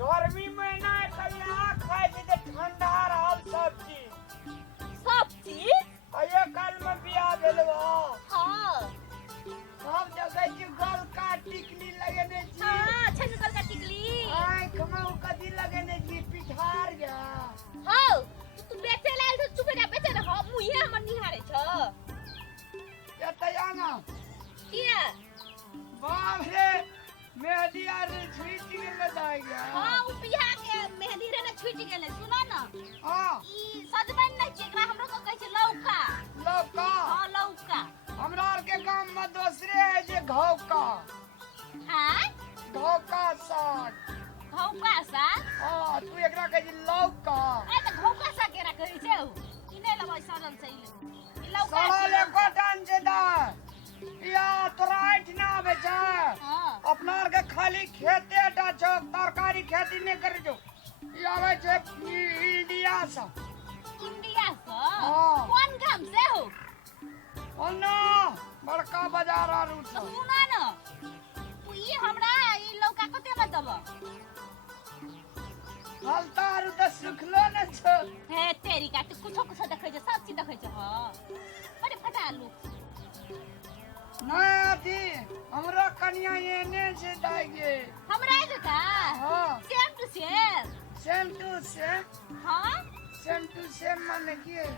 गर्मी में ना कहिया खाए जे ठंडा रहल सब चीज अये काल में बियाह भेलवा हां हम जगह जी गल का टिकली लगेने छी हां छन गल का टिकली आंख में कदी लगेने छी पिठार गया हां तू बेचे लाल तो चुप जा बेचे रह मुहे हमर निहारे छ या तयाना किया बाप रे मेहंदी आर छुट गेले दाई गया हां उ बियाह के मेहंदी रे न छुट गेले सुना न हां ई सजबन न जेकरा हमरो को कहै छै लौका लौका हां लौका हमरा आर के गांव में दूसरे है जे घौका हां घौका साग घौका सा हां तू एकरा कह जी लौका ए त घौका सा केरा कहै छै ई नै लबै सरल छै ई लौका साले कोटन जे दा या तोराइठ ना आवे छै हां अपना आर के खाली खेते टा छ तरकारी खेती नै करे जो ई आवे छै इंडिया से इंडिया से हां कौन काम से हो ओना बड़का बाजार आरू तो छ सुना न ई हमरा ई लौका कते में दब हलता आरू त सुखलो न छ हे तेरी का तू कुछो कुछो देखै छै सब चीज देखै छै हां बड़े फटा लोग नै अथी हमरा कनिया एने से दाई गे हमरा जका हां same to same same to same हां सेम टू सेम माने की है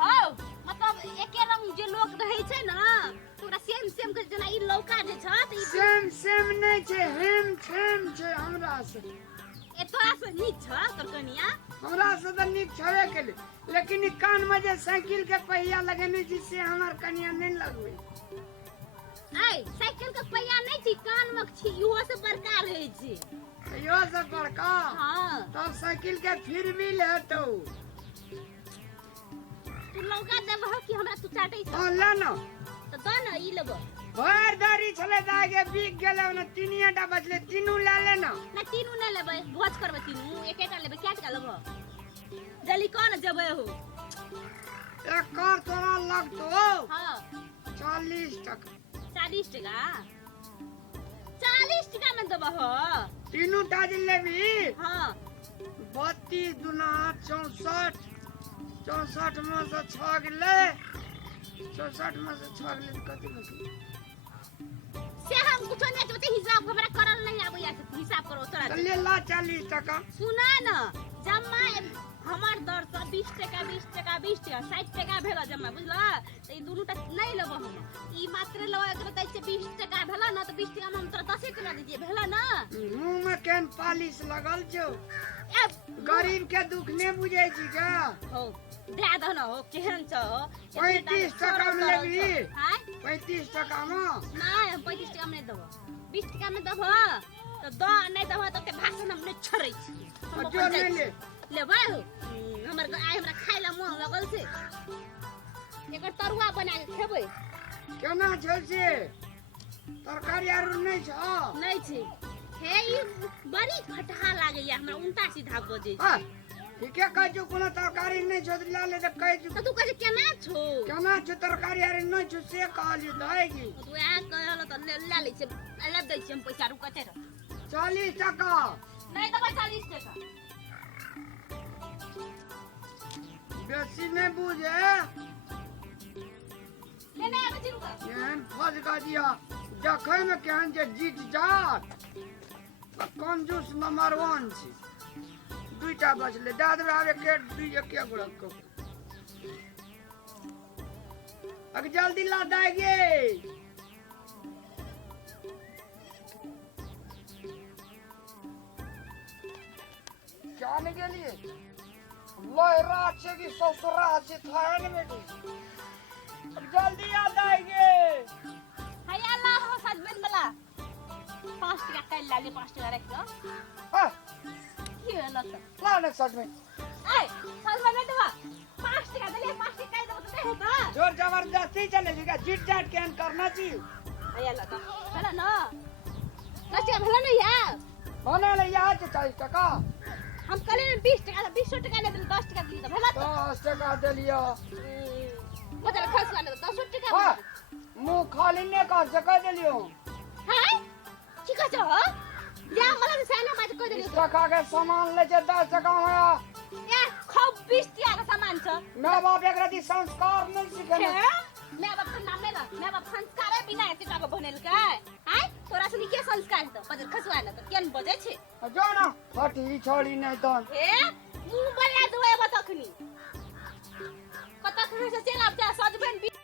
हां मतलब एके रंग जे लोग रहै छै न पूरा सेम सेम के जेना ई लौका जे छ त ई सेम सेम नै छै हेम सेम छै हमरा से ए तोरा से नीक छ तोर कनिया हमरा से त नीक छबे केले लेकिन ई कान में जे साइकिल के पहिया लगेने छी से हमर कनिया नै लगबै आई साइकिल के पहिया नै छी कान में छी इहो से बड़का रहै छै यो से बड़का हां तब साइकिल के फिर भी लेतो तू लौका देबह कि हमरा तू चाटै छ हां ले न त द न ई लेब भर दारी छले दागे बिक गेले न तीनियाटा बचले तीनू ले ले न ना तीनू नै लेबै भोज करबै तीनू एकेटा लेबै केटा लेब जल्दी कोन जेबै हो एक कार तोरा लगतो हां 40 टका 40 टका 40 टका में देबह हो तीनू टा जे लेबी हां 32 दुना 64 64 में से 6 गेले 64 में से 6 गेले कते बचले से हम कुछो नै जते हिसाब हमरा करल नै आबै छै हिसाब करो तोरा ले ला 40 टका सुना न जम्मा हमर दर से 20 टका 20 टका 20 टका 60 टका भेल जम्मा बुझला त ई दुनू टा नै लेब हम ई मात्र लेब एकरा कहै छै 20 टका भेल न त 20 टका में हम तोरा 10 टका दीजिए भेल न मुंह में केन पालिश लगल छौ गरीब के दुख नै बुझै छी का हो दे दो न हो केहन छ 35 टका में लेबी हां 35 टका में नै हम 35 टका में देबो 20 टका में देबो त द नै देबो त ते भाषण हम नै छोड़ै छी हम जो ले ले लेबै हमर आइ हमरा खाइ ला मोह लगल छै एकर तरुआ बना के खेबै केना छै से तरकारी आरु नै छ नै छै हे ई बड़ी खटहा लागैया हमरा उल्टा सीधा बजै छै हां ठीके कहै छौ कोनो तरकारी नै छ ला ले त कहै छौ त तू कहै केना छौ केना छ तरकारी आरु नै छ से कहलियो दाइगी तू आ कहल त ले ले छै ले दै छी हम पैसा रु कते र 40 टका नै देबै 40 टका बेसी नै बुझे लेने आबै छी रुका केहन फज गाजिया देखै में केहन जे जीत जात कंजूस नंबर 1 छी दुईटा बचले दाद आवे के दुई एक गुड़क को अग जल्दी ला दाइगे जाने के लिए लहरा छे कि ससुरा छे थान में अब जल्दी आ जाएंगे हाय अल्लाह हो सजबन वाला 5 टका काल लागे 5 टका रख लो हां की होला त ला ने सच में ए सजबन में देबा 5 टका दे 5 टका देबो त होता जोर जबरदस्ती चलेगा जीत जाट कैन करना चाहिए हाय अल्लाह त चला न 10 टका भेला न यार होने ले यहाँ से 40 टका हम कले 20 टका 20 टका ले 10 टका दी त भेला त 10 टका दे लिया मतलब खर्च कर ले 10 टका मुंह खाली ने कर सके दे लियो हाय की कह छ जा मला साला माझे कह देली 20 टका के सामान ले जे 10 टका में ए खूब 20 टका का सामान छ माँ बाप एकरा दी संस्कार नहीं सिखेले मैं बाप का नाम लेला मैं बाप संस्कार बिना एते का बनेल का हाय तोरा सनी के संस्कार त बजर खसवा न त केन बजे छे जो ना हटी छोड़ी नहीं तो ए मुंह बना दुए बतखनी कत खने से चल अब जा